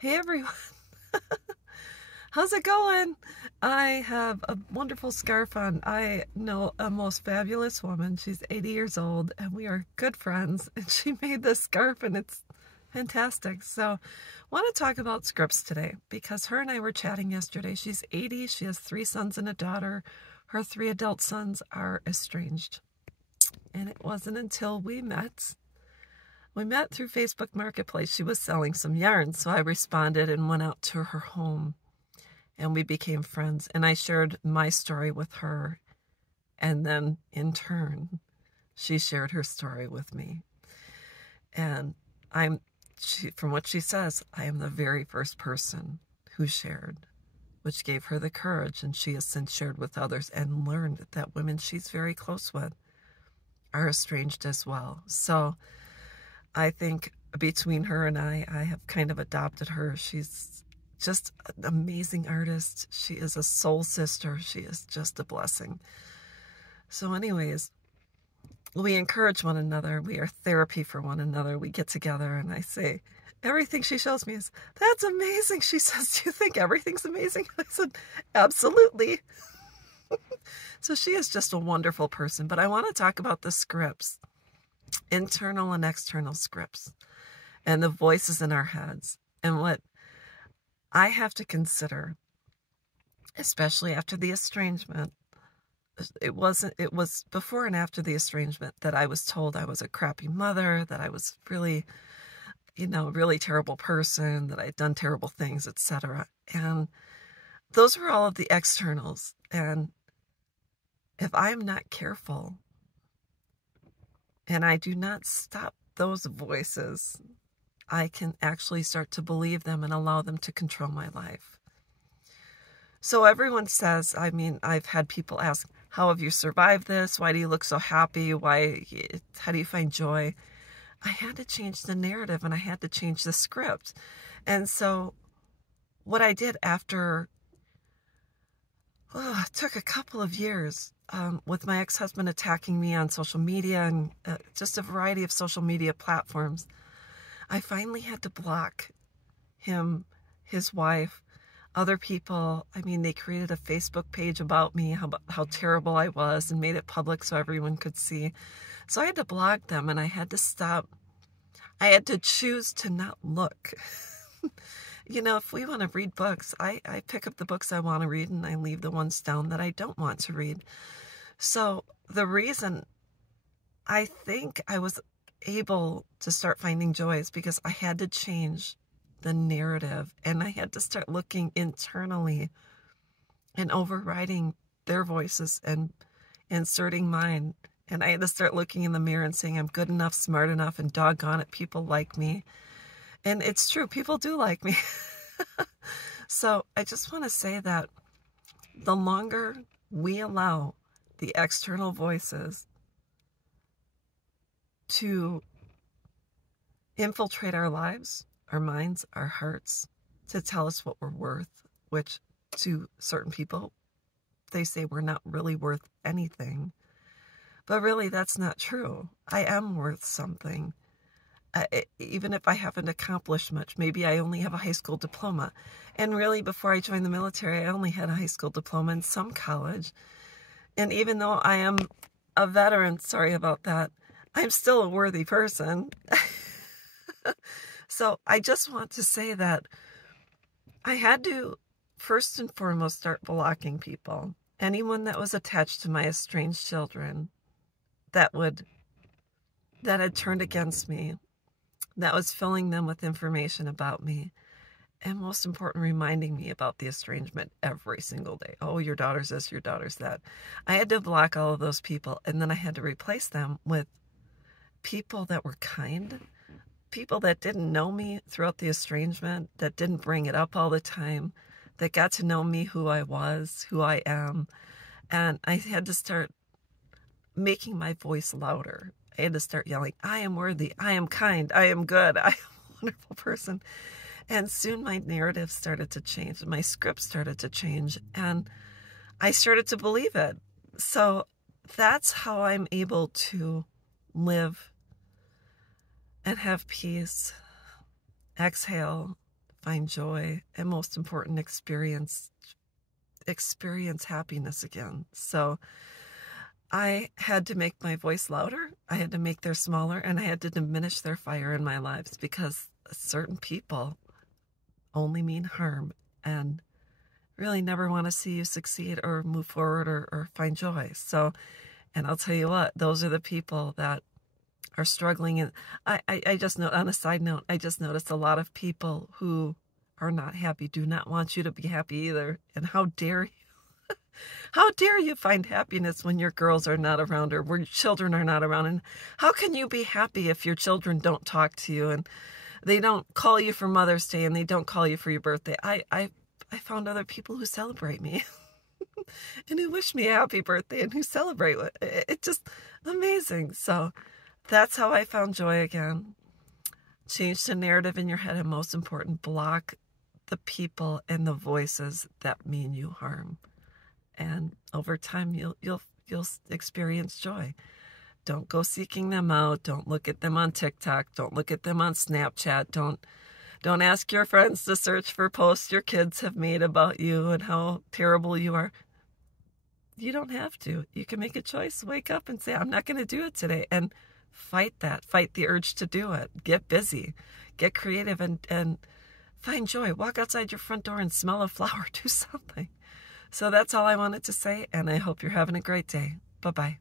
Hey everyone, how's it going? I have a wonderful scarf on. I know a most fabulous woman. She's 80 years old and we are good friends. And she made this scarf and it's fantastic. So I want to talk about scripts today because her and I were chatting yesterday. She's 80. She has 3 sons and a daughter. Her 3 adult sons are estranged. And it wasn't until we met through Facebook Marketplace. She was selling some yarn, so I responded and went out to her home, and we became friends. And I shared my story with her, and then in turn, she shared her story with me. And from what she says, I am the very first person who shared, which gave her the courage, and she has since shared with others and learned that women she's very close with are estranged as well. So I think between her and I have kind of adopted her. She's just an amazing artist. She is a soul sister. She is just a blessing. So anyways, we encourage one another. We are therapy for one another. We get together and I say, everything she shows me is, that's amazing. She says, do you think everything's amazing? I said, absolutely. So she is just a wonderful person. But I want to talk about the scripts. Internal and external scripts and the voices in our heads. And what I have to consider, especially after the estrangement, it was before and after the estrangement that I was told I was a crappy mother, that I was really, really terrible person, that I had done terrible things, etc. And those were all of the externals. And if I'm not careful, and I do not stop those voices, I can actually start to believe them and allow them to control my life. So everyone says, I've had people ask, how have you survived this? Why do you look so happy? How do you find joy? I had to change the narrative and I had to change the script. And so what I did after, it took a couple of years, with my ex-husband attacking me on social media and just a variety of social media platforms, I finally had to block him, his wife, other people. They created a Facebook page about me, how terrible I was, and made it public so everyone could see. So I had to block them, and I had to stop. I had to choose to not look. If we want to read books, I pick up the books I want to read and I leave the ones down that I don't want to read. So the reason I think I was able to start finding joy is because I had to change the narrative and I had to start looking internally and overriding their voices and inserting mine. And I had to start looking in the mirror and saying, I'm good enough, smart enough, and doggone it, people like me. And it's true, people do like me. So I just want to say that the longer we allow the external voices to infiltrate our lives, our minds, our hearts, to tell us what we're worth, which to certain people, they say we're not really worth anything. But really, that's not true. I am worth something. Even if I haven't accomplished much, maybe I only have a high school diploma. And really, before I joined the military, I only had a high school diploma and some college. And even though I am a veteran, sorry about that, I'm still a worthy person. So I just want to say that I had to, first and foremost, start blocking people. Anyone that was attached to my estranged children that had turned against me, that was filling them with information about me, and most important, reminding me about the estrangement every single day. Oh, your daughter's this, your daughter's that. I had to block all of those people, and then I had to replace them with people that were kind, people that didn't know me throughout the estrangement, that didn't bring it up all the time, that got to know me, who I was, who I am. And I had to start making my voice louder. I had to start yelling, I am worthy, I am kind, I am good, I am a wonderful person. And soon my narrative started to change, my script started to change, and I started to believe it. So that's how I'm able to live and have peace, exhale, find joy, and most important, experience happiness again. So I had to make my voice louder, I had to make theirs smaller, and I had to diminish their fire in my lives, because certain people only mean harm and really never want to see you succeed or move forward or find joy. So, and I'll tell you what, those are the people that are struggling. And I just know, on a side note, I just noticed a lot of people who are not happy do not want you to be happy either. And how dare you? How dare you find happiness when your girls are not around or when your children are not around? And how can you be happy if your children don't talk to you and they don't call you for Mother's Day and they don't call you for your birthday? I found other people who celebrate me and who wish me a happy birthday and who celebrate. It's just amazing. So that's how I found joy again. Change the narrative in your head, and most important, block the people and the voices that mean you harm. And over time, you'll experience joy. Don't go seeking them out. Don't look at them on TikTok. Don't look at them on Snapchat. Don't ask your friends to search for posts your kids have made about you and how terrible you are. You don't have to. You can make a choice. Wake up and say, I'm not going to do it today. And fight that. Fight the urge to do it. Get busy. Get creative and find joy. Walk outside your front door and smell a flower. Do something. So that's all I wanted to say, and I hope you're having a great day. Bye-bye.